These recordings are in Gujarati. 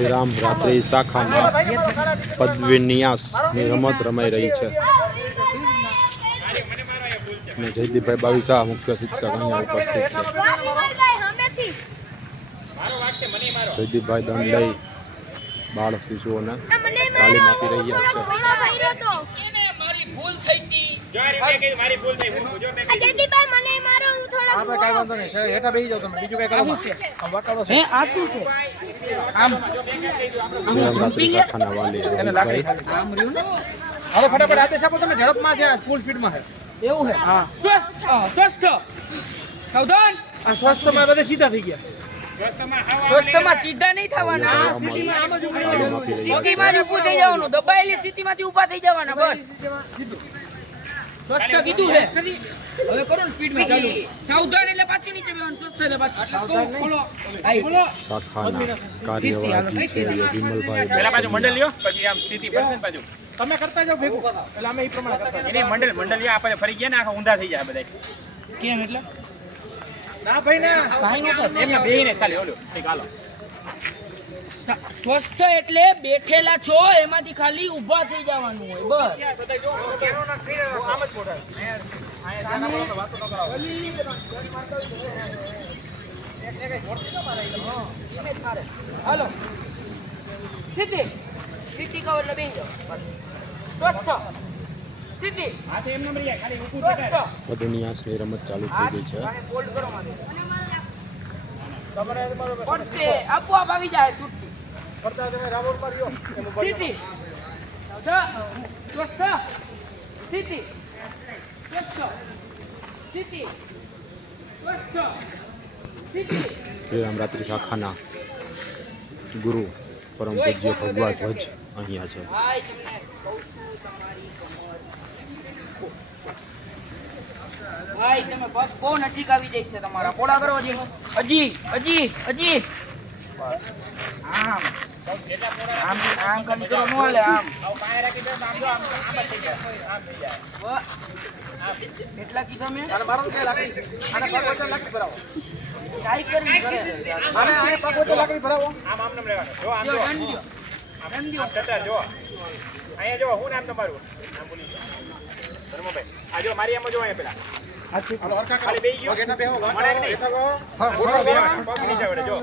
શ્રીરામ રાત્રિ શાખામાં પદવિન્યાસની રમત રમાઈ રહી છે. અને જયદીપભાઈ બાવીસા મુખ્ય શિક્ષક અહીંયા ઉપસ્થિત છે. જયદીપભાઈ દંડ લઈ બાળ શિશુઓને તાલીમ આપી રહ્યા છે. મારી ભૂલ થઈ હતી મારી ભૂલ થઈ હું જો મેં જયદીપભાઈ મને મારો હું થોડો આપણે કાંઈ વાંધો નહીં. સાહેબ, હેઠા બેસી જાઓ તમે. બીજું કઈ કરો. આમ વાકાળો છે. હે આ શું છે? આમ. વાલી એને લાકડી આમ રહ્યું ને? હવે ફટાફટ આદેશ આપો તમે. ઝડપમાં છે ફૂલ સ્પીડમાં છે. એવું છે હા. સ્વસ્થ સ્વસ્થ. સાવધાન. આ સ્વસ્થમાં બધે સીધા થઈ ગયા. સ્વસ્થમાં સીધા નહીં થવાના. સ્થિતિમાં જ ઊભું થઈ જવાનું. દબાયેલી સ્થિતિમાંથી ઊભા થઈ જવાના બસ. સ્વસ્થ કીધું છે. હવે કરો ને સ્પીડમાં ચાલો. સાવધાન એટલે પાછું નીચે બેવાનું સ્વસ્થ એટલે પાછું. શાખાના કાર્યવાહી છે વિમલભાઈ પેલા બાજુ મંડળ લ્યો પછી આમ સ્થિતિ પડશે ને બાજુ. તમે કરતા જાઓ ભેગું. એટલે અમે એ પ્રમાણે કરતા એને મંડળ મંડળ લ્યો આપણે ફરી ગયા ને આખા ઊંધા થઈ જાય બધા. કેમ એટલે? ના ભાઈ ના. એમને બેહીને ખાલી ઓલો ઠીક હાલો. સ્વસ્થ એટલે બેઠેલા છો એમાંથી ખાલી ઊભા થઈ જવાનું હોય બસ. હાલો. સ્થિતિ સ્થિતિ કહો એટલે બેન જાઓ. સ્વસ્થ. સ્વસ્થ. પદન્યાસની રમત ચાલુ થઈ ગઈ છે. ફોલ્ડ કરો આપોઆપ આવી જાય છૂટતી કરતા તમે રાવણ પર ઉપર સ્થિતિ. સ્વસ્થ. સ્થિતિ. સ્વસ્થ. સ્થિતિ. સ્વસ્થ. સ્થિતિ. શ્રીરામ રાત્રિ શાખાના ગુરુ પરમ પૂજ્ય ભગવા ધ્વજ અહીંયા છે. ભાઈ છું તમે પગ બહુ નજીક આવી જઈશ તમારા. પોળા કરો હજી હજી હજી હજી આમ. આમ આમ. કરો ન જો આમ આમ જ કેટલા કીધા મેં લાકડી ભરાવો આમ આમ આમ અહીંયા જો હું નામ તમારું. નામ ધર્મભાઈ આ જો મારી આમ જો અહીંયા પેલા. ખાલી બેહી ગયો. નહીં? હા, જો.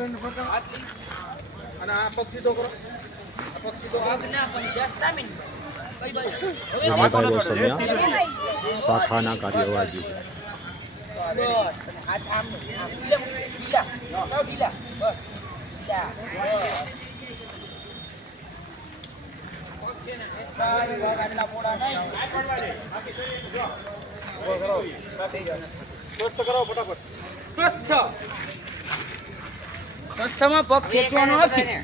અને આ પગ સીધો કરો. આ પગ સીધો પગના પંજા સામીન. કઈ બાજુ? વિજયભાઈ શાખાના કાર્યવાહી. ને, સ્વસ્થ. સ્વસ્થમાં પગ ખેંચવાનો નથી.